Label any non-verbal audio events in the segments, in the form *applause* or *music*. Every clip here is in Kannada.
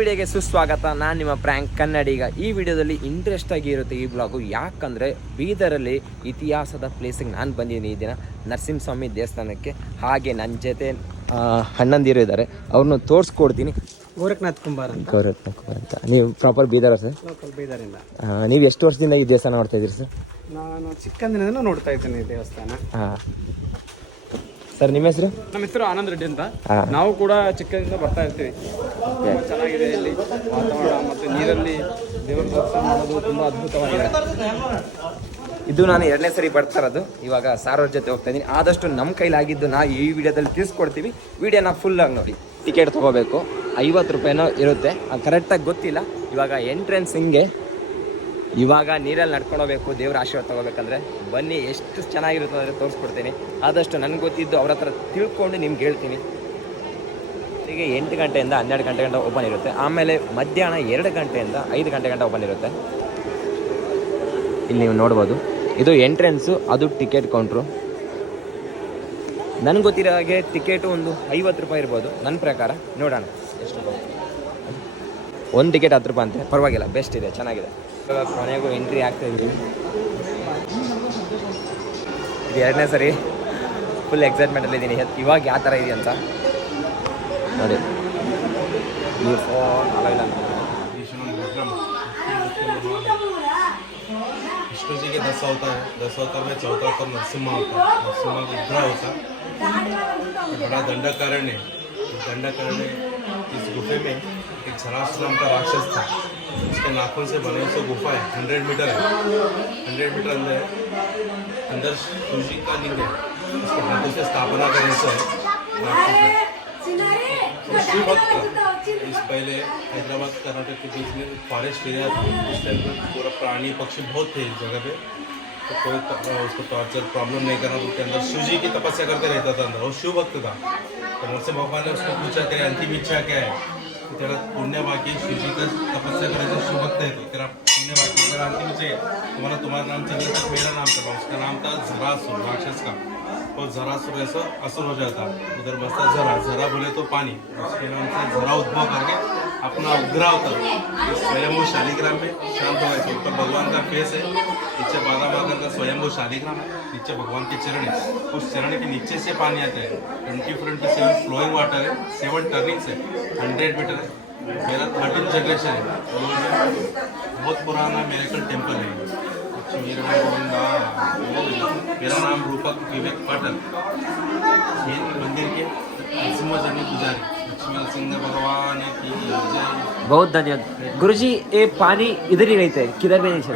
ವಿಡಿಯೋಗೆ ಸುಸ್ವಾಗತ. ನಾನು ನಿಮ್ಮ ಪ್ರ್ಯಾಂಕ್ ಕನ್ನಡಿಗ ಈ ವಿಡಿಯೋದಲ್ಲಿ ಇಂಟ್ರೆಸ್ಟ್ ಆಗಿ ಇರುತ್ತೆ ಈ ಬ್ಲಾಗು ಯಾಕಂದರೆ ಬೀದರಲ್ಲಿ ಇತಿಹಾಸದ ಪ್ಲೇಸಿಗೆ ನಾನು ಬಂದಿದ್ದೀನಿ ಈ ದಿನ. ನರಸಿಂಹಸ್ವಾಮಿ ದೇವಸ್ಥಾನಕ್ಕೆ. ಹಾಗೆ ನನ್ನ ಜೊತೆ ಅಣ್ಣಂದಿರು ಇದ್ದಾರೆ. ಅವ್ರನ್ನ ತೋರಿಸ್ಕೊಡ್ತೀನಿ. ಗೋರಖನಾಥ್ ಕುಂಬಾರ ಅಂತ. ಗೌರವ ಅಂತ. ನೀವು ಪ್ರಾಪರ್ ಬೀದರ ಸರ್ ಬೀದರಿಂದ. ನೀವು ಎಷ್ಟು ವರ್ಷದಿಂದ ಈ ದೇವಸ್ಥಾನ ನೋಡ್ತಾ ಇದ್ದೀರಿ ಸರ್ ನಾನು ಚಿಕ್ಕಂದಿನಿಂದ ನೋಡ್ತಾ ಇದ್ದೀನಿ ಈ ದೇವಸ್ಥಾನ. ಹಾಂ ಸರ್ ನಿಮ್ಮ ಹೆಸರು? ನಮ್ಮ ಹೆಸರು ಆನಂದ್ ರೆಡ್ಡಿ ಅಂತ. ನಾವು ಕೂಡ ಚಿಕ್ಕದಿಂದ ಬರ್ತಾ ಇರ್ತೀವಿ. ತುಂಬ ಚೆನ್ನಾಗಿದೆ ಇಲ್ಲಿ ವಾತಾವರಣ ಮತ್ತು ನೀರಲ್ಲಿ ದೇವರ ದರ್ಶನ ಮಾಡೋದು ತುಂಬ ಅದ್ಭುತವಾಗಿದೆ. ಇದು ನಾನು ಎರಡನೇ ಸರಿ ಬರ್ತಾ ಇರೋದು. ಇವಾಗ ಸಾರೋರ್ ಜೊತೆ ಹೋಗ್ತಾ ಇದ್ದೀನಿ. ಆದಷ್ಟು ನಮ್ಮ ಕೈಲಾಗಿದ್ದು ನಾ ಈ ವಿಡಿಯೋದಲ್ಲಿ ತಿಳಿಸ್ಕೊಡ್ತೀವಿ. ವಿಡಿಯೋನ ಫುಲ್ಲಾಗಿ ನೋಡಿ. ಟಿಕೆಟ್ ತೊಗೋಬೇಕು. ಐವತ್ತು ರೂಪಾಯಿನೋ ಇರುತ್ತೆ. ಕರೆಕ್ಟಾಗಿ ಗೊತ್ತಿಲ್ಲ. ಇವಾಗ ಎಂಟ್ರೆನ್ಸ್ ಹಿಂಗೆ ಇವಾಗ ನೀರಲ್ಲಿ ನಡ್ಕೊಂಡು ಹೋಗ್ಬೇಕು, ದೇವ್ರ ಆಶೀರ್ವಾದ ತೊಗೋಬೇಕಂದ್ರೆ ಬನ್ನಿ, ಎಷ್ಟು ಚೆನ್ನಾಗಿರುತ್ತೆ ಅಂದರೆ ತೋರಿಸ್ಕೊಡ್ತೀನಿ. ಆದಷ್ಟು ನನಗೆ ಗೊತ್ತಿದ್ದು ಅವ್ರ ಹತ್ರ ತಿಳ್ಕೊಂಡು ನಿಮ್ಗೆ ಹೇಳ್ತೀನಿ. ಹೀಗೆ ಎಂಟು ಗಂಟೆಯಿಂದ ಹನ್ನೆರಡು ಗಂಟೆ ಗಂಟೆ ಓಪನ್ ಇರುತ್ತೆ. ಆಮೇಲೆ ಮಧ್ಯಾಹ್ನ ಎರಡು ಗಂಟೆಯಿಂದ ಐದು ಗಂಟೆ ಗಂಟೆ ಓಪನ್ ಇರುತ್ತೆ. ಇಲ್ಲಿ ನೀವು ನೋಡ್ಬೋದು. ಇದು ಎಂಟ್ರೆನ್ಸು, ಅದು ಟಿಕೆಟ್ ಕೌಂಟ್ರು. ನನಗೆ ಗೊತ್ತಿರೋ ಹಾಗೆ ಟಿಕೆಟು ಒಂದು ಐವತ್ತು ರೂಪಾಯಿ ಇರ್ಬೋದು. ನನ್ನ ಪ್ರಕಾರ ನೋಡೋಣ. ಎಷ್ಟು ಒಂದು ಟಿಕೆಟ್ ಹತ್ತು ರೂಪಾಯಿ ಅಂತೆ. ಪರವಾಗಿಲ್ಲ, ಬೆಸ್ಟ್ ಇದೆ, ಚೆನ್ನಾಗಿದೆ. ಕೊನೆಗೂ ಎಂಟ್ರಿ ಆಗ್ತಾ ಇದ್ದೀವಿ ಇದು ಎರಡನೇ ಸರಿ ಫುಲ್ ಎಕ್ಸೈಟ್ಮೆಂಟಲ್ಲಿ ಇದ್ದೀನಿ ಇವಾಗ ಯಾವ ಥರ ಇದೆ ಅಂತ ನೋಡಿ ಈ ಫೋನ್ ಅವೆಲ್ಲ विष्णु जी के दस अवतार है दस अवतार में चौथा अवतार नरसिम्हा होता है नरसिम्हा रुद्रा होता है बड़ा दंडकारण्य है दंडकारण्य इस गुफे में एक झरासुर नाम का राक्षस था उसके नाखून से बने हुए गुफा है हंड्रेड मीटर है। हंड्रेड मीटर अंदर है। अंदर शिव जी का लिंग है। उसके हाथों से स्थापना करने से है। नाखून तो शिव भक्त इस पहले हैदराबाद कर्नाटक के बीच में फॉरेस्ट एरिया था। उस टाइम पे पूरा प्राणी पक्षी बहुत थे इस जगह पे। तो कोई उसको टॉर्चर प्रॉब्लम नहीं करना उसके अंदर शिव जी की तपस्या करके रहता था अंदर। वो शिव भक्त था। तो मुझसे भगवान ने उसको पूछा तेरी अंतिम इच्छा क्या है? तो तेरा पुण्य बाकी तपस्या करायचं शुभक्त येतो त्याला है तर तेरा पुण्य बाकी तुम्हाला अंतिम इच्छा तुम्हारा तुम्हारा नाम चाहिए तो मेरा नाम करवा. उसका नाम था जरासुर राक्षस का? और जरासुर ऐसा असुर हो जाता उधर बसता जरा जरा बोले तो पानी उसके नाम से जरा उद्भव करके अपना उग्रा होता स्वयंभू शालिग्राम में शांत हो गए। ऊपर भगवान का फेस है। नीचे बाधा माकर का स्वयंभू शालिग्राम है। नीचे भगवान के चरण है। उस चरण के नीचे से पानी आता है। Twenty four into seven flowing water है। सेवन टर्निंग्स है। हंड्रेड मीटर है। मेरा थर्टीन जनरेशन है। बहुत पुराना मेरेकल टेंपल है मेरा नाम रूपक विवेक ये मंदिर के नरसिम्हा जनी पुजारी लक्ष्मी सिंह भगवान की बहुत धन्यवाद। गुरु जी ये पानी इधर ही रहता है किधर भी नहीं चला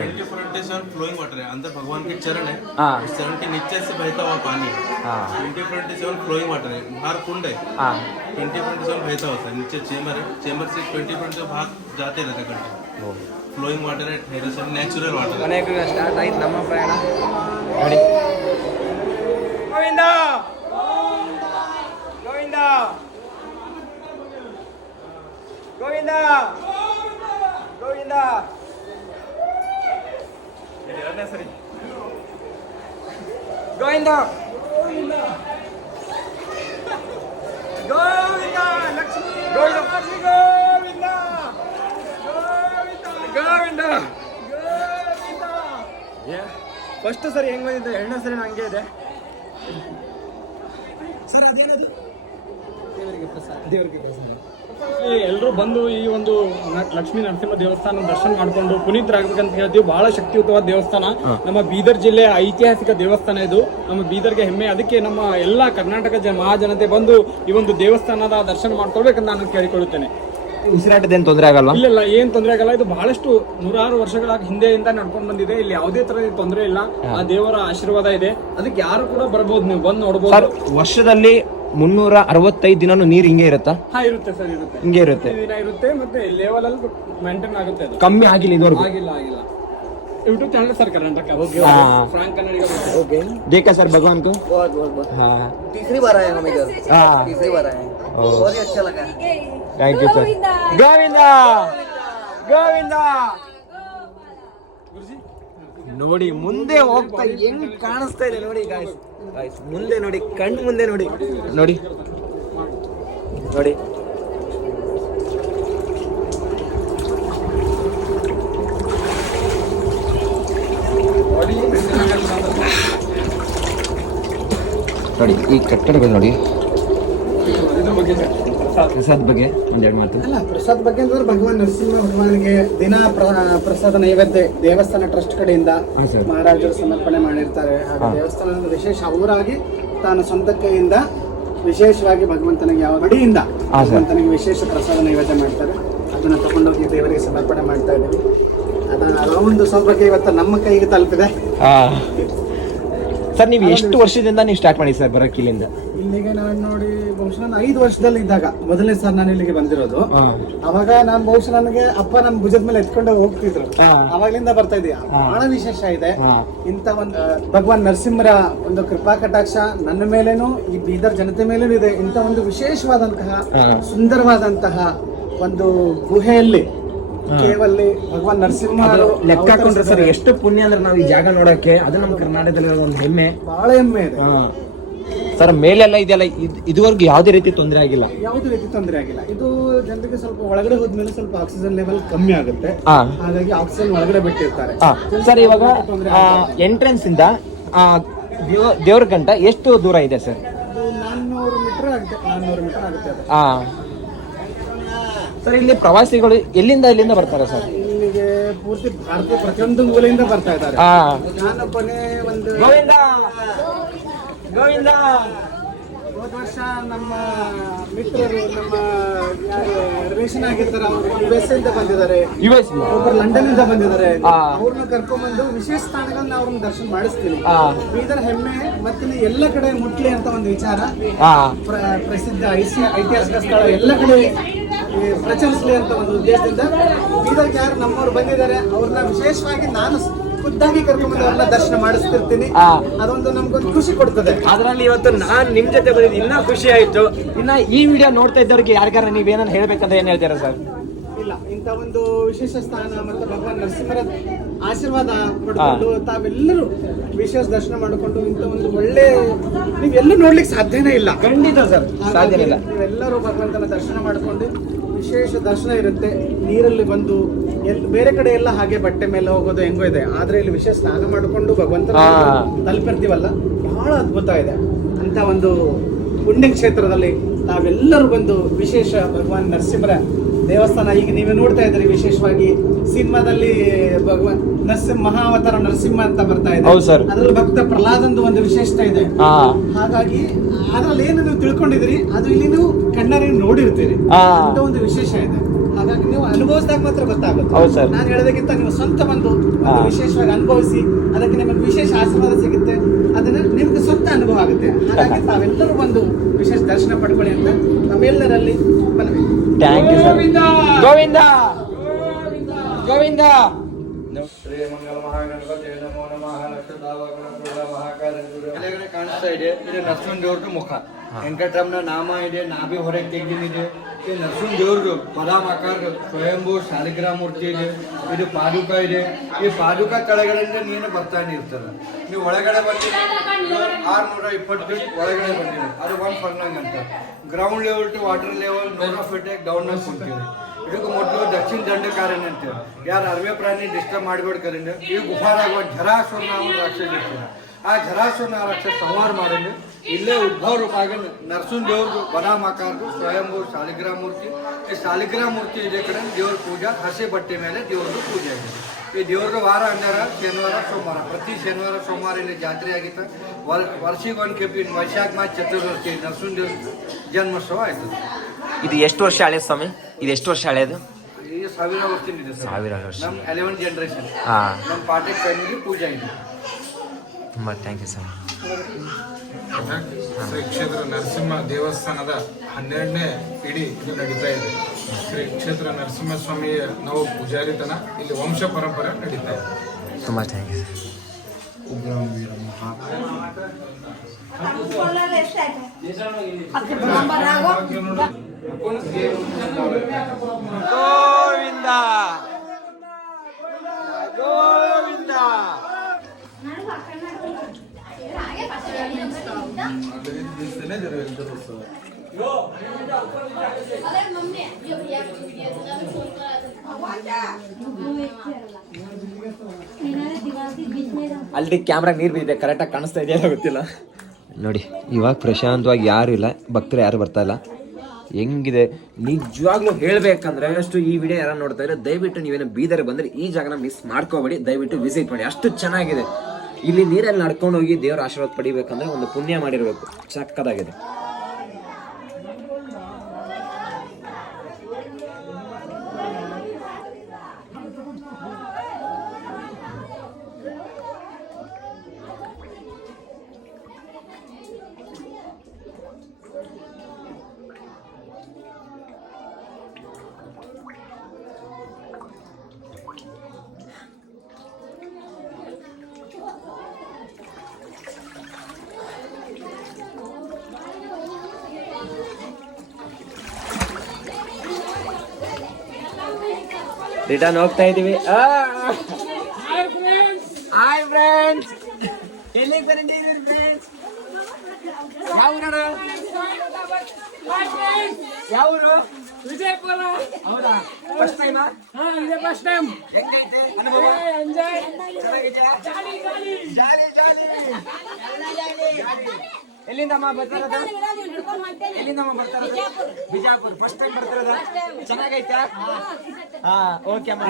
अंदर भगवान के चरण है. हाँ चरण नीचे बहता हुआ पानी हाँ। Twenty forty seven flowing water है कुंड है. हाँ ट्वेंटी फोर्टी बहता होता है. नीचे चेम्बर है. ट्वेंटी फोर्टी सेवन भाग जाते रहते फ्लोइंग हो. वाटर है. नेचुरल वाटर अनेक स्टार्ट ಗೋವಿಂದ! ಗೋವಿಂದ! ಗೋವಿಂದ! ಗೋವಿಂದ! ಎರಡನೇ ಸರಿ ಗೋವಿಂದ! ಗೋವಿಂದ! ಲಕ್ಷ್ಮೀ ಗೋವಿಂದ! ಗೋವಿಂದ! ಗೋವಿಂದ ಫಸ್ಟ್ ಸರಿ ಹೆಂಗ್ ಬಂದಿದ್ದೆ ಎರಡನೇ ಸರಿ ಹಂಗೆ ಇದೆ. ಸರ್ ಅದೇನದು? ದೇವರಿಗೆ ಪ್ರಸಾದ. ದೇವರಿಗೆ ಪ್ರಸಾದ. ಎಲ್ಲರೂ ಬಂದು ಈ ಒಂದು ಲಕ್ಷ್ಮೀ ನರಸಿಂಹ ದೇವಸ್ಥಾನ ದರ್ಶನ ಮಾಡ್ಕೊಂಡು ಪುನೀತರಾಗಬೇಕಂತ ಹೇಳ್ತೀವಿ ಬಹಳ ಶಕ್ತಿಯುತವಾದ ದೇವಸ್ಥಾನ. ನಮ್ಮ ಬೀದರ್ ಜಿಲ್ಲೆಯ ಐತಿಹಾಸಿಕ ದೇವಸ್ಥಾನ ಇದು. ನಮ್ಮ ಬೀದರ್ಗೆ ಹೆಮ್ಮೆ. ಅದಕ್ಕೆ ನಮ್ಮ ಎಲ್ಲ ಕರ್ನಾಟಕ ಜನ ಮಹಾಜನತೆ ಬಂದು ಈ ಒಂದು ದೇವಸ್ಥಾನದ ದರ್ಶನ ಮಾಡ್ಕೊಳ್ಬೇಕಂತ ನಾನು ಕೇಳಿಕೊಳ್ಳುತ್ತೇನೆ. ಉಸಿರಾಟದೇನು ತೊಂದರೆ ಆಗಲ್ಲ ಇಲ್ಲ ಇಲ್ಲ ಏನ್ ತೊಂದರೆ ಆಗಲ್ಲ. ಇದು ಬಹಳಷ್ಟು ನೂರಾರು ವರ್ಷಗಳ ಹಿಂದೆಯಿಂದ ನಡ್ಕೊಂಡು ಬಂದಿದೆ. ಇಲ್ಲಿ ಯಾವುದೇ ತರ ತೊಂದರೆ ಇಲ್ಲ. ಆ ದೇವರ ಆಶೀರ್ವಾದ ಇದೆ. ಅದಕ್ಕೆ ಯಾರು ಕೂಡ ಬರ್ಬೋದು ನೀವು. ಬಂದು ನೋಡ್ಬೋದು. ವರ್ಷದಲ್ಲಿ ಮುನ್ನೂರ ಅರವತ್ತೈದು ದಿನ ನೀರು ಹಿಂಗೆ ಇರುತ್ತಾ? ಹಾ ಇರುತ್ತೆ ಸರ್ ಇರುತ್ತೆ. ಹಿಂಗೆ ಇರುತ್ತೆ. ದಿನ ಇರುತ್ತೆ ಮತ್ತೆ ಲೆವೆಲ್ ಅಲ್ಲಿ ಮೇಂಟೈನ್ ಆಗುತ್ತೆ ಅದು. ಕಮ್ಮಿ ಆಗಿಲ್ಲ ಇದುವರೆಗೂ? ಆಗಿಲ್ಲ ಆಗಿಲ್ಲ. YouTube channel sir Karnataka. Okay ಹಾ. Prank Kannadiga okay okay sir ಭಗವಾನ್ ಕು बहुत बहुत बहुत ಹಾ. तीसरी बार आए हम इधर हाँ। तीसरी बार आए हैं बहुत ही अच्छा लगा thank you sir Govinda. Govinda! ನೋಡಿ ಮುಂದೆ ಹೋಗ್ತಾ ಹೆಂಗ್ ಕಾಣಿಸ್ತಾ ಇದೆ ನೋಡಿ ಗಾಯ್ಸ್ ಮುಂದೆ ನೋಡಿ ಕಣ್ಣು ಮುಂದೆ ನೋಡಿ. ನೋಡಿ. ನೋಡಿ. ನೋಡಿ ಈ ಕಟ್ಟಡಗಳು ನೋಡಿ. ಪ್ರಸಾದ್ ಪ್ರಸಾದ್ ಬಗ್ಗೆ ಒಂದೆರಡು ಮಾತು. ಅಲ್ಲ ಪ್ರಸಾದ್ ಬಗ್ಗೆ ಅಂದ್ರೆ ಭಗವಾನ್ ನರಸಿಂಹ ಭಗವಾನ್ಗೆ ದಿನ ಪ್ರ- ಪ್ರಸಾದ ನೈವೇದ್ಯ ದೇವಸ್ಥಾನ ಟ್ರಸ್ಟ್ ಕಡೆಯಿಂದ ಮಹಾರಾಜರು ಸಮರ್ಪಣೆ ಮಾಡಿರ್ತಾರೆ. ಹಾಗೆ ದೇವಸ್ಥಾನದ ವಿಶೇಷ ಅವರಾಗಿ ತಾನು ಸ್ವಂತ ಕೈಯಿಂದ ವಿಶೇಷವಾಗಿ ಭಗವಂತನಿಗೆ ಯಾವ ಬಡಿಯಿಂದ. ಭಗವಂತನಿಗೆ ವಿಶೇಷ ಪ್ರಸಾದ ನೈವೇದ್ಯ ಮಾಡ್ತಾರೆ. ಅದನ್ನ ತಗೊಂಡೋಗಿ ದೇವರಿಗೆ ಸಮರ್ಪಣೆ ಮಾಡ್ತಾ ಇದ್ದೀವಿ. ಅದನ್ನ ಒಂದು ಇವತ್ತು ನಮ್ಮ ಕೈಗೆ ತಲುಪಿದೆ. ಸರ್ ನೀವು ಎಷ್ಟು ವರ್ಷದಿಂದ ನೀವು ಸ್ಟಾರ್ಟ್ ಮಾಡಿ ಸರ್ ಬರೋಕ್ಕೆ ಇಲ್ಲಿಂದ? ಇಲ್ಲಿಗೆ ನಾನು ನೋಡಿ ಬಹುಶಃ ನಾನು ಐದು ವರ್ಷದಲ್ಲಿ ಇದ್ದಾಗ ಮೊದಲನೇ ಸರ್ ನಾನು ಇಲ್ಲಿಗೆ ಬಂದಿರೋದು. ಅವಾಗ ನಾನು ಬಹುಶಃ ನನಗೆ ಅಪ್ಪ ನಮ್ಮ ಭುಜದ ಮೇಲೆ ಎತ್ಕೊಂಡು ಹೋಗ್ತಿದ್ರು. ಅವಾಗಲಿಂದ ಬರ್ತಾ ಇದೆಯಾ ಬಹಳ ವಿಶೇಷ ಇದೆ. ಇಂತ ಒಂದು ಭಗವಾನ್ ನರಸಿಂಹರ ಒಂದು ಕೃಪಾ ಕಟಾಕ್ಷ ನನ್ನ ಮೇಲೇನು ಈ ಬೀದರ್ ಜನತೆ ಮೇಲೇನು ಇದೆ. ಇಂತ ಒಂದು ವಿಶೇಷವಾದಂತಹ. ಸುಂದರವಾದಂತಹ ಒಂದು ಗುಹೆಯಲ್ಲಿ ಕೇವಲ ಭಗವಾನ್ ನರಸಿಂಹ ಲೆಕ್ಕ ಹಾಕೊಂಡ್ರೆ ಸರ್ ಎಷ್ಟು ಪುಣ್ಯ ಅಂದ್ರೆ ನಾವು ಈ ಜಾಗ ನೋಡಕ್ಕೆ ಅದು ನಮ್ಮ ಕರ್ನಾಟಕದಲ್ಲಿರೋ ಒಂದು ಹೆಮ್ಮೆ. ಬಹಳ ಹೆಮ್ಮೆ ಇದೆ. ಸರ್ ಮೇಲೆಲ್ಲ ಇದೆಯಲ್ಲ ಇದ್- ಇದುವರೆಗೂ ಯಾವುದೇ ರೀತಿ ತೊಂದರೆ ಆಗಿಲ್ಲ. ಯಾವುದೇ ರೀತಿ ತೊಂದರೆ ಆಗಿಲ್ಲ. ಇದು ಜನರಿಗೆ ಸ್ವಲ್ಪ ಒಳಗಡೆ ಹೋದ್ಮೇಲೆ ಸ್ವಲ್ಪ ಆಕ್ಸಿಜನ್ ಲೆವೆಲ್ ಕಮ್ಮಿ ಆಗುತ್ತೆ. ಹಾ. ಹಾಗಾಗಿ ಆಕ್ಸಿಜನ್ ಒಳಗಡೆ ಬಿಟ್ಟಿರ್ತಾರೆ. ಸರ್ ಇವಾಗ ಎಂಟ್ರೆನ್ಸ್ ಇಂದ ಆ, ದೇವ- ದೇವ್ರ ಗಂಟ ಎಷ್ಟು ದೂರ ಇದೆ ಸರ್? ಅದು ನಾನ್ನೂರು ಮೀಟರ್ ಆಗುತ್ತೆ. ನಾನ್ನೂರು ಮೀಟರ್ ಆಗುತ್ತೆ ಅದು. ಸರ್ ಇಲ್ಲಿ ಪ್ರವಾಸಿಗಳು ಎಲ್ಲಿಂದ ಎಲ್ಲಿಂದ ಬರ್ತಾರೆ ಸರ್? ಇಲ್ಲಿಗೆ ಪೂರ್ತಿ ಭಾರತೀಯ ಪ್ರತಿಯೊಂದು ಮೂಲೆಯಿಂದ ಬರ್ತಾ ಇದ್ದಾರೆ. ನಾನು ನಾನೊಬ್ಬನೇ ಒಂದು ಗೋವಿಂದ! ಗೋವಿಂದ ಹೋದ ವರ್ಷ ನಮ್ಮ ಮಿತ್ರರು ನಮ್ಮ ಯಾರು ರಿಲೇಷನ್ ಆಗಿರ್ತಾರೆ ಅವರು ಯು ಎಸ್ ಇಂದ ಬಂದಿದ್ದಾರೆ. ಯು ಎಸ್ ಒಬ್ಬರು ಲಂಡನ್ ಇಂದ ಬಂದಿದ್ದಾರೆ. ಅವ್ರನ್ನ ಕರ್ಕೊಂಡ್ಬಂದು ವಿಶೇಷ ಸ್ಥಾನಗಳನ್ನ ಅವ್ರನ್ನ ದರ್ಶನ ಮಾಡಿಸ್ತೀನಿ. ಬೀದರ್ ಹೆಮ್ಮೆ ಮತ್ತೆ ಎಲ್ಲ ಕಡೆ ಮುಟ್ಲಿ ಅಂತ ಒಂದು ವಿಚಾರ. ಪ್ರಸಿದ್ಧ ಐತಿಹಾಸಿಕ ಸ್ಥಳ ಎಲ್ಲ ಕಡೆ ಪ್ರಚರಿಸಲಿ ಅಂತ ಒಂದು ಉದ್ದೇಶದಿಂದ ಬೀದರ್ ಯಾರು ನಮ್ಮವ್ರು ಬಂದಿದ್ದಾರೆ ಅವ್ರನ್ನ ವಿಶೇಷವಾಗಿ ನಾನು ಖುದ್ದಾಗಿ ಕರ್ಕೊಂಡು ಅವ್ರನ್ನ ದರ್ಶನ ಮಾಡಿಸ್ತಿರ್ತೀನಿ. ಅದೊಂದು ನಮ್ಗೊಂದು ಖುಷಿ ಕೊಡ್ತದೆ. ಅದರಲ್ಲಿ ಇವತ್ತು ನಾನ್ ನಿಮ್ ಜೊತೆ ಬಂದಿದ್ದು ಇನ್ನ ಖುಷಿ ಆಯ್ತು. ಇನ್ನ ಈ ವಿಡಿಯೋ ನೋಡ್ತಾ ಇದ್ದವ್ರಿಗೆ ಯಾರಿಗಾರ ನೀವೇನನ್ನ ಹೇಳ್ಬೇಕಂತ ಏನ್ ಹೇಳ್ತೀರಾ ಸರ್? ಇಲ್ಲ ಇಂಥ ಒಂದು ವಿಶೇಷ ಸ್ಥಾನ ಮತ್ತು ಭಗವಾನ್ ನರಸಿಂಹರ ಆಶೀರ್ವಾದ ಪಡ್ಕೊಂಡು ತಾವೆಲ್ಲರೂ ವಿಶೇಷ ದರ್ಶನ ಮಾಡಿಕೊಂಡು ಇಂಥ ಒಂದು ಒಳ್ಳೆ ನೀವೆಲ್ಲೂ ನೋಡ್ಲಿಕ್ಕೆ ಸಾಧ್ಯನೇ ಇಲ್ಲ. ಖಂಡಿತ ಸರ್ ಸಾಧ್ಯನೇ ಇಲ್ಲ. ನೀವೆಲ್ಲರೂ ಭಗವಂತನ ದರ್ಶನ ಮಾಡಿಕೊಂಡು ವಿಶೇಷ ದರ್ಶನ ಇರುತ್ತೆ. ನೀರಲ್ಲಿ ಬಂದು ಎಲ್ ಬೇರೆ ಕಡೆ ಎಲ್ಲ ಹಾಗೆ ಬಟ್ಟೆ ಮೇಲೆ ಹೋಗೋದು ಹೆಂಗೋ ಇದೆ. ಆದ್ರೆ ಇಲ್ಲಿ ವಿಶೇಷ ಸ್ನಾನ ಮಾಡಿಕೊಂಡು ಭಗವಂತ. ತಲುಪಿರ್ತೀವಲ್ಲ ಬಹಳ ಅದ್ಭುತ ಇದೆ. ಅಂತ ಒಂದು ಪುಣ್ಯ ಕ್ಷೇತ್ರದಲ್ಲಿ ನಾವೆಲ್ಲರೂ ಬಂದು ವಿಶೇಷ ಭಗವಾನ್ ನರಸಿಂಹರ ದೇವಸ್ಥಾನ ಈಗ ನೀವು ನೋಡ್ತಾ ಇದ್ದೀರಿ ವಿಶೇಷವಾಗಿ ಸಿನಿಮಾದಲ್ಲಿ ಭಗವಾನ್ ನರಸಿಂಹ ಮಹಾವತಾರ ನರಸಿಂಹ ಅಂತ ಬರ್ತಾ ಇದೆ. ಅದ್ರಲ್ಲಿ ಭಕ್ತ ಪ್ರಹ್ಲಾದಂದು ಒಂದು ವಿಶೇಷತೆ ಇದೆ. ಹಾಗಾಗಿ ಅದ್ರಲ್ಲಿ ಏನು ನೀವು ತಿಳ್ಕೊಂಡಿದ್ದೀರಿ ಅದು ಇಲ್ಲಿ ನೀವು ಕಣ್ಣಾರೆ ನೋಡಿರ್ತೀರಿ. ಅಂತ ಒಂದು ವಿಶೇಷ ಇದೆ. ಅನುಭವಿಸಿದಾಗ ಮಾತ್ರ ಗೊತ್ತಾಗುತ್ತೆ. ಹೌದು ಸರ್. ನಾನು ಹೇಳೋದಕ್ಕಿಂತ ನೀವು ಸ್ವಂತ ಬಂದು ಒಂದು ವಿಶೇಷವಾಗಿ ಅನುಭವಿಸಿ ಅದಕ್ಕೆ ನಿಮಗೆ ವಿಶೇಷ ಆಶೀರ್ವಾದ ಸಿಗುತ್ತೆ. ಅದನ್ನ ನಿಮ್ಗೆ ಸ್ವಂತ ಅನುಭವ ಆಗುತ್ತೆ. ಹಾಗಾಗಿ ತಾವೆಲ್ಲರೂ ಬಂದು ವಿಶೇಷ ದರ್ಶನ ಪಡ್ಕೊಳ್ಳಿ ಅಂತ ನಮ್ಮೆಲ್ಲರಲ್ಲಿ ಮನವಿ. Thank you sir Govinda! Govinda! Shri ಮಂಗಲ ಮಹಾಗಣಪತಿ ನಮೋ ನಮಃ ಲಕ್ಷ ಕಾಣಿಸ್ತಾ ಇದೆ ಇದು ನರಸಿಂಹ ದೇವ್ರದ್ದು ಮುಖ. ವೆಂಕಟರಮಣ ನಾಮ ಇದೆ ನಾಭಿ ಹೊರಗೆ ತೆಗೆದಿದೆ ಇದು ನರಸಿಂಹ ದೇವ್ರದ್ದು ಪದಾಮ ಆಕಾರದ ಸ್ವಯಂಭೂ ಶಾಲಿಗ್ರಾಮ ಮೂರ್ತಿ ಇದೆ ಇದು ಪಾದುಕ ಇದೆ ಈ ಪಾದುಕ ಕೆಳಗಡೆಯಿಂದ ನೀನು ಬರ್ತಾನೆ ಇರ್ತದೆ ನೀವು ಒಳಗಡೆ ಬಂದು ಆರ್ನೂರ ಇಪ್ಪತ್ತು ಫೀಟ್ ಒಳಗಡೆ ಬಂದಿದೆ ಅದು ಒನ್ ಫರ್ನಂಗ್ ಅಂತ ground level to water level ನೂರ ಫೀಟ್ ಡೌನ್ ಆಗಿ ಕುಂತೀವಿ ಇದಕ್ಕೆ ಮೊದಲು ದಕ್ಷಿಣ ದಂಡಕಾರಣ್ಯ ಅಂತೇಳಿ ಯಾರು ಅರವೇ ಪ್ರಾಣಿ ಡಿಸ್ಟರ್ಬ್ ಮಾಡಬೇಡ್ಕರಿಂದ ಈ ಗುಫಾರಾಗ ಝರಾಸುರ ನಾವು ರಾಕ್ಷಸ ಇರ್ತೀವಿ ಆ ಝರಾಸುರ ರಾಕ್ಷಸ ಸಂಹಾರ ಮಾಡಿದ್ದು ಇಲ್ಲೇ ಉದ್ಭವ ರೂಪ ಆಗಿ ನರಸಿಂಹ ದೇವ್ರದ್ದು ಬನಾಮಾಕಾರದು ಸ್ವಯಂಭೂ ಶಾಲಿಗ್ರಾಮ ಮೂರ್ತಿ. ಈ ಶಾಲಿಗ್ರಾಮ ಮೂರ್ತಿ ಇದೇ ಕಡೆ ದೇವ್ರ ಪೂಜಾ ಹಸಿ ಬಟ್ಟೆ ಮೇಲೆ ದೇವ್ರದ್ದು ಪೂಜೆ ಆಗಿದೆ ಈ ದೇವ್ರದ್ದು ವಾರ ಅಂದಾರ ಶನಿವಾರ ಸೋಮವಾರ. ಪ್ರತಿ ಶನಿವಾರ ಸೋಮವಾರ ಇಲ್ಲಿ ಜಾತ್ರೆ ಆಗಿತ್ತು. ವರ್ ವರ್ಷಿಗೆ ಒಂದು ಕೆಪಿ ವೈಶಾಖ ಮಾ ಚತುರ್ದಶಿ ನರಸಿಂಹ ದೇವ್ರ ಜನ್ಮೋತ್ಸವ ಆಯ್ತು. ಇದು ಎಷ್ಟು ವರ್ಷ ಹಳೆ ಸ್ವಾಮಿ? ಇದು ಎಷ್ಟು ವರ್ಷ ಹಳೆಯದು ಈ ಸಾವಿರ ವರ್ಷದಿಂದ ಇದೆ ಸರ್. ಸಾವಿರ ವರ್ಷ. ನಮ್ಮ ಎಲೆವೆನ್ ಜನರೇಷನ್ ಹಾಂ. ನಮ್ಮ ಪಾಟೇಲ್ ಫ್ಯಾಮಿಲಿ ಪೂಜಾ ಇದೆ ತುಂಬಾ ಥ್ಯಾಂಕ್ ಯು ಸರ್ ಶ್ರೀ ಕ್ಷೇತ್ರ ನರಸಿಂಹ ದೇವಸ್ಥಾನದ ಹನ್ನೆರಡನೇ ಇಡಿ ಇದು ನಡೀತಾ ಇದೆ. ಶ್ರೀ ಕ್ಷೇತ್ರ ನರಸಿಂಹ ನರಸಿಂಹಸ್ವಾಮಿಯ ನಾವು ಪೂಜಾರಿತನ ಇಲ್ಲಿ ವಂಶ ಪರಂಪರೆ ನಡೀತಾ ಇದೆ. ತುಂಬಾ ಥ್ಯಾಂಕ್ ಯು ಗೋವಿಂದ ಗೋವಿಂದ ಅಲ್ಲಿ ಕ್ಯಾಮ್ರಾಗ ನೀರು ಬಿದ್ದಿದೆ ಕರೆಕ್ಟಾಗಿ ಕಾಣಿಸ್ತಾ ಇದೆಯಲ್ಲ ಗೊತ್ತಿಲ್ಲ. ನೋಡಿ, ಇವಾಗ ಪ್ರಶಾಂತವಾಗಿ ಯಾರು ಇಲ್ಲ, ಭಕ್ತರು ಯಾರು ಬರ್ತಾ ಇಲ್ಲ. ಹೆಂಗಿದೆ? ನಿಜವಾಗ್ಲೂ ಹೇಳ್ಬೇಕಂದ್ರೆ ಅಷ್ಟು ಈ ವಿಡಿಯೋ ಯಾರು ನೋಡ್ತಾ ಇದ್ರೆ ದಯವಿಟ್ಟು ನೀವೇನು ಬೀದರ್ ಬಂದ್ರೆ ಈ ಜಾಗನ ಮಿಸ್ ಮಾಡ್ಕೋಬೇಡಿ, ದಯವಿಟ್ಟು ವಿಸಿಟ್ ಮಾಡಿ. ಅಷ್ಟು ಚೆನ್ನಾಗಿದೆ. ಇಲ್ಲಿ ನೀರಲ್ಲಿ ನಡ್ಕೊಂಡು ಹೋಗಿ ದೇವರ ಆಶೀರ್ವಾದ ಪಡಿಬೇಕಂದ್ರೆ ಒಂದು ಪುಣ್ಯ ಮಾಡಿರಬೇಕು. ಚಕ್ಕದಾಗಿದೆ. ರಿಟರ್ನ್ ಹೋಗ್ತಾ ಇದೀವಿ. ಹಾಯ್ ಫ್ರೆಂಡ್ಸ್ ಎಲ್ಲಿಗೆ ಬಂದಿದ್ದೀರಿ ಫ್ರೆಂಡ್ಸ್ ಯಾವ ಯಾವರು ವಿಜಯಪುರ. ಹೌದಾ? ಫಸ್ಟ್ ಟೈಮ್ ಹಾ ಇದೆ ಫಸ್ಟ್ ಟೈಮ್ ಹೆಂಗೈತೆ ಅನುಭವ? Enjoy jolly. Jolly jolly. Jolly jolly. ಎಲ್ಲಿಂದಮ್ಮ ಬರ್ತಾರದು ಎಲ್ಲಿಂದಮ್ಮ ಬರ್ತಾರದು ಬಿಜಾಪುರ. ಫಸ್ಟ್ ಟೈಮ್ ಬರ್ತಾರದ ಚೆನ್ನಾಗೈತಾ? ಹಾ ಓಕೆ ಅಮ್ಮ.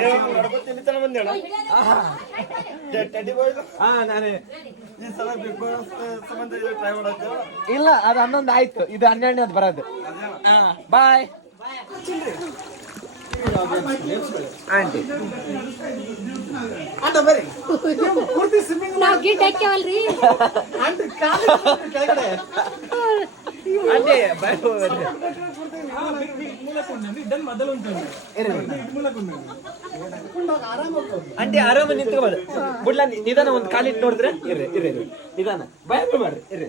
ಹಾ. ನಾನೇ. ಇಲ್ಲ ಅದು ಹನ್ನೊಂದು ಆಯ್ತು. ಇದು ಹನ್ನೆರಡನೇದು ಬರೋದು. Bye aunty. ಆರಾಮ ನಿಂತ್ಕೊಬಾರ್ದು ಬುಡ್ಲ ನಿಧಾನ ಒಂದು ಕಾಲಿಟ್ಟು ನೋಡಿದ್ರೆ? ಇರ್ರಿ ಇರ್ರಿ ನಿಧಾನ. ಬಾಯ್ ಮಾಡ್ರಿ ಇರ್ರಿ.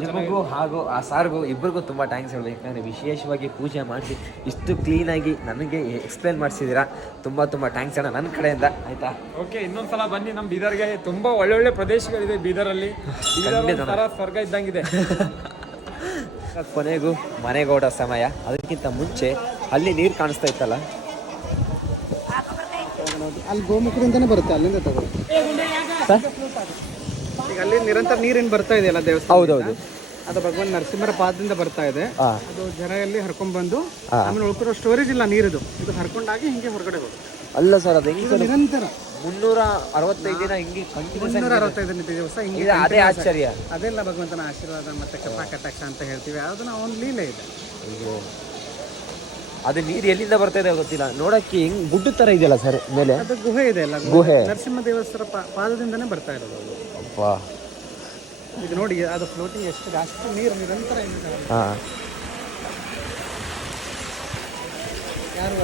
ನಿಮಗೂ ಹಾಗೂ ಆ ಸಾರ್ಗೂ ಇಬ್ಬರಿಗೂ ತುಂಬ ಥ್ಯಾಂಕ್ಸ್ ಹೇಳಬೇಕು. ಯಾಕಂದರೆ ವಿಶೇಷವಾಗಿ ಪೂಜೆ ಮಾಡಿಸಿ ಇಷ್ಟು ಕ್ಲೀನಾಗಿ ನನಗೆ ಎಕ್ಸ್ಪ್ಲೇನ್ ಮಾಡಿಸಿದ್ದೀರಾ. ತುಂಬ ತುಂಬ ಥ್ಯಾಂಕ್ಸ್ ಅಣ್ಣ ನನ್ನ ಕಡೆಯಿಂದ. ಆಯಿತಾ? ಓಕೆ ಇನ್ನೊಂದು ಸಲ ಬನ್ನಿ. ನಮ್ಮ ಬೀದರ್ಗೆ ತುಂಬ ಒಳ್ಳೊಳ್ಳೆ ಪ್ರದೇಶಗಳಿದೆ ಬೀದರಲ್ಲಿ. ಸ್ವರ್ಗ ಇದ್ದಂಗಿದೆ. *laughs* ಕೊನೆಗೂ ಮನೆಗೌಡ ಸಮಯ. ಅದಕ್ಕಿಂತ ಮುಂಚೆ ಅಲ್ಲಿ ನೀರು ಕಾಣಿಸ್ತಾ ಇತ್ತಲ್ಲ? ಅಲ್ಲಿ ಗೋಮುಖದಿಂದನೇ ಬರುತ್ತೆ ಅಲ್ಲಿಂದ ತಗೋ ಈಗ ಅಲ್ಲಿ ನಿರಂತರ ನೀರೇನು ಬರ್ತಾ ಇದೆಯಲ್ಲ ದೇವಸ್ಥಾನ ಹೌದೌದು. ಅದು ಭಗವಾನ್ ನರಸಿಂಹರ ಪಾದದಿಂದ ಬರ್ತಾ ಇದೆ. ಅದು ಜರೆಯಲ್ಲಿ ಹರ್ಕೊಂಡ್ ಬಂದು ಆಮೇಲೆ ಉಳ್ಕೊಳ್ಳೋ ಸ್ಟೋರೇಜ್ ಇಲ್ಲ ನೀರಿದು. ಇದು ಹರ್ಕೊಂಡಾಗಿ ಹಿಂಗೆ ಹೊರಗಡೆ ಹೋಗುತ್ತೆ. ಅಲ್ಲ ಸರ್ ಅದು ಹೆಂಗೆ ನಿರಂತರ. ಮುನ್ನೂರ ಅರವತ್ತೈದು ದಿನ ಹಿಂಗೆ ಮುನ್ನೂರ ಅರವತ್ತೈದು ದಿವಸ ಹಿಂಗೆ ಅದೇ ಆಶ್ಚರ್ಯ. ಅದೆಲ್ಲ ಭಗವಂತನ ಆಶೀರ್ವಾದ ಮತ್ತೆ ಕೃಪಾ ಕಟಾಕ್ಷ ಅಂತ ಹೇಳ್ತೀವಿ. ಅದನ್ನ ಅವನ ಲೀಲೆ ಇದೆ. ಅದು ನೀರು ಎಲ್ಲಿಂದ ಬರ್ತಾ ಇದೆ ಗೊತ್ತಿಲ್ಲ. ನೋಡಕ್ಕೆ ಹೆಂಗ್ ಗುಡ್ಡ ತರ ಇದೆಯಲ್ಲ ಸರ್ ಮೇಲೆ? ಅದು ಗುಹೆ ಇದೆ ಅಲ್ಲ ಗುಹೆ. ನರಸಿಂಹ ದೇವಸ್ಥರ ಪಾದದಿಂದನೇ ಬರ್ತಾ ಇರೋದು ಅದು. ಇದು ನೋಡಿ ಅದು ಫ್ಲೋಟಿಂಗ್ ಎಷ್ಟು ಅಷ್ಟು ನೀರು ನಿರಂತರ. ಹಾ. ಯಾರು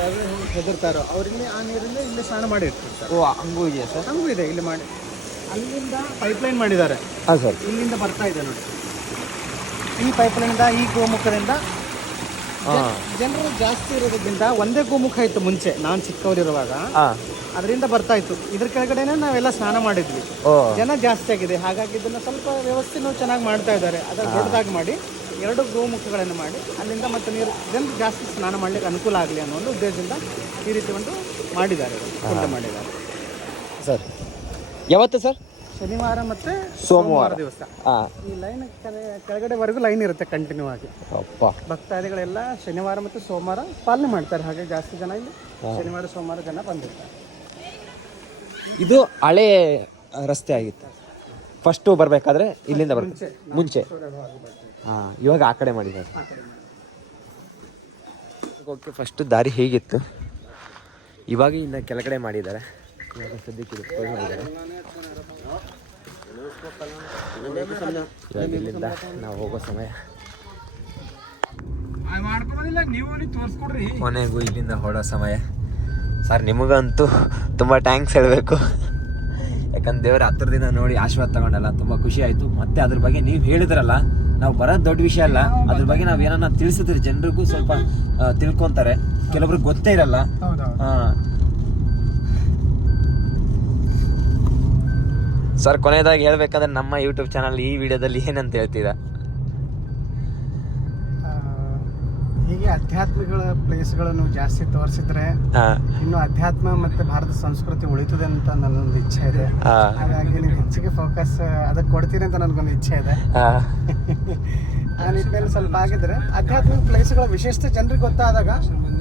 ಹೆದರ್ತಾರೋ ಅವರಿಲ್ಲಿ ಆ ನೀರಿಂದ ಇಲ್ಲಿ ಸ್ನಾನ ಮಾಡಿರ್ತಾರೆ ಓ ಹಂಗೂ ಇದೆಯಾ ಸರ್? ಹಂಗೂ ಇದೆ ಇಲ್ಲಿ ಮಾಡಿ. ಅಲ್ಲಿಂದ ಪೈಪ್ಲೈನ್ ಮಾಡಿದ್ದಾರೆ. ಹಾಂ ಸರ್. ಇಲ್ಲಿಂದ ಬರ್ತಾ ಇದೆ ನೋಡಿ. ಈ ಪೈಪ್ಲೈನಿಂದ ಈ ಗೋಮುಖದಿಂದ ಜನರು ಜಾಸ್ತಿ ಇರೋದಕ್ಕಿಂತ ಒಂದೇ ಗೋಮುಖ ಇತ್ತು ಮುಂಚೆ ನಾನು ಚಿಕ್ಕವರಿರುವಾಗ. ಇರುವಾಗ ಅದರಿಂದ ಬರ್ತಾ ಇತ್ತು. ಇದ್ರ ಕೆಳಗಡೆನೆ ನಾವೆಲ್ಲ ಸ್ನಾನ ಮಾಡಿದ್ವಿ. ಜನ ಜಾಸ್ತಿ ಆಗಿದೆ. ಹಾಗಾಗಿ ಇದನ್ನ ಸ್ವಲ್ಪ ವ್ಯವಸ್ಥೆನೂ ಚೆನ್ನಾಗಿ ಮಾಡ್ತಾ ಇದ್ದಾರೆ. ಅದರ ದೊಡ್ಡದಾಗಿ ಮಾಡಿ ಎರಡು ಗೋಮುಖಗಳನ್ನು ಮಾಡಿ ಅಲ್ಲಿಂದ ಮತ್ತೆ ನೀರು ಜನರು ಜಾಸ್ತಿ ಸ್ನಾನ ಮಾಡ್ಲಿಕ್ಕೆ ಅನುಕೂಲ ಆಗಲಿ ಅನ್ನೋ ಒಂದು ಉದ್ದೇಶದಿಂದ ಈ ರೀತಿ ಒಂದು ಮಾಡಿದ್ದಾರೆ ಮಾಡಿದ್ದಾರೆ. ಸರ್ ಯಾವತ್ತು ಸರ್? ಶನಿವಾರ ಮತ್ತೆ ಸೋಮವಾರ. ದಿವಸ. ಈ ಲೈನ್ ಕೆಳಗಡೆವರೆಗೂ ಲೈನ್ ಇರುತ್ತೆ ಕಂಟಿನ್ಯೂ ಆಗಿ ಭಕ್ತಾದಿಗಳೆಲ್ಲ ಶನಿವಾರ ಮತ್ತು ಸೋಮವಾರ ಪಾಲನೆ ಮಾಡ್ತಾರೆ. ಹಾಗೆ ಜಾಸ್ತಿ ಜನ ಇಲ್ಲಿ ಶನಿವಾರ ಸೋಮವಾರ ಜನ ಬಂದಿರ್ತಾರೆ. ಇದು ಹಳೆ ರಸ್ತೆ ಆಗಿತ್ತು. ಫಸ್ಟು ಬರಬೇಕಾದ್ರೆ ಇಲ್ಲಿಂದ ಬರ್ಬೇಕು. ಮುಂಚೆ ಹಾಂ ಇವಾಗ ಆ ಕಡೆ ಮಾಡಿದ್ದಾರೆ. ಓಕೆ ಫಸ್ಟ್ ದಾರಿ ಹೇಗಿತ್ತು? ಇವಾಗ ಇನ್ನು ಕೆಳಗಡೆ ಮಾಡಿದ್ದಾರೆ. ಸದ್ಯಕ್ಕೆ ಇಲ್ಲಿಂದ ನಾವು ಹೋಗೋ ಸಮಯ. ಕೊನೆಗೂ ಇಲ್ಲಿಂದ ಹೊಡೋ ಸಮಯ ಸರ್ ನಿಮಗಂತೂ ತುಂಬ ಟ್ಯಾಂಕ್ಸ್ ಹೇಳಬೇಕು. ಯಾಕಂದ್ರೆ ದೇವರ ದಿನ ನೋಡಿ ಆಶೀರ್ವಾದ ತಗೊಂಡಲ್ಲ ತುಂಬ ಖುಷಿ ಆಯಿತು. ಮತ್ತೆ ಅದ್ರ ಬಗ್ಗೆ ನೀವು ಹೇಳಿದ್ರಲ್ಲ ನಾವು ಬರೋದು ದೊಡ್ಡ ವಿಷಯ ಅಲ್ಲ. ಅದ್ರ ಬಗ್ಗೆ ನಾವು ಏನನ್ನ ತಿಳಿಸಿದ್ರೆ ಜನರಿಗೂ ಸ್ವಲ್ಪ ತಿಳ್ಕೊಂತಾರೆ. ಕೆಲವ್ರಿಗೆ ಗೊತ್ತೇ ಇರಲ್ಲ. ಆ. ಸರ್ ಕೊನೆಯದಾಗಿ ಹೇಳಬೇಕಂದ್ರೆ ನಮ್ಮ ಯೂಟ್ಯೂಬ್ ಚಾನಲ್ ಈ ವಿಡಿಯೋದಲ್ಲಿ ಏನಂತ ಹೇಳ್ತೀರಾ? ಹೀಗೆ ಅಧ್ಯಾತ್ಮಿಗಳ ಪ್ಲೇಸ್ಗಳನ್ನು ಜಾಸ್ತಿ ತೋರಿಸಿದ್ರೆ ಇನ್ನು ಅಧ್ಯಾತ್ಮ ಮತ್ತೆ ಭಾರತ ಸಂಸ್ಕೃತಿ ಉಳಿತದೆ ಅಂತ ನನ್ನೊಂದು ಇಚ್ಛೆ ಇದೆ. ಹಾಗಾಗಿ ನೀವು ಹೆಚ್ಚಿಗೆ ಫೋಕಸ್ ಅದಕ್ಕೆ ಕೊಡ್ತೀರಿ ಅಂತ ನನಗೊಂದು ಇಚ್ಛೆ ಇದೆ. *laughs* ಆ, ನಿಟ್ಟಿನಲ್ಲಿ ಸ್ವಲ್ಪ ಆಗಿದ್ರೆ ಆಧ್ಯಾತ್ಮಿಕ ಪ್ಲೇಸ್ಗಳ ವಿಶೇಷತೆ ಜನರಿಗೆ ಗೊತ್ತಾದಾಗ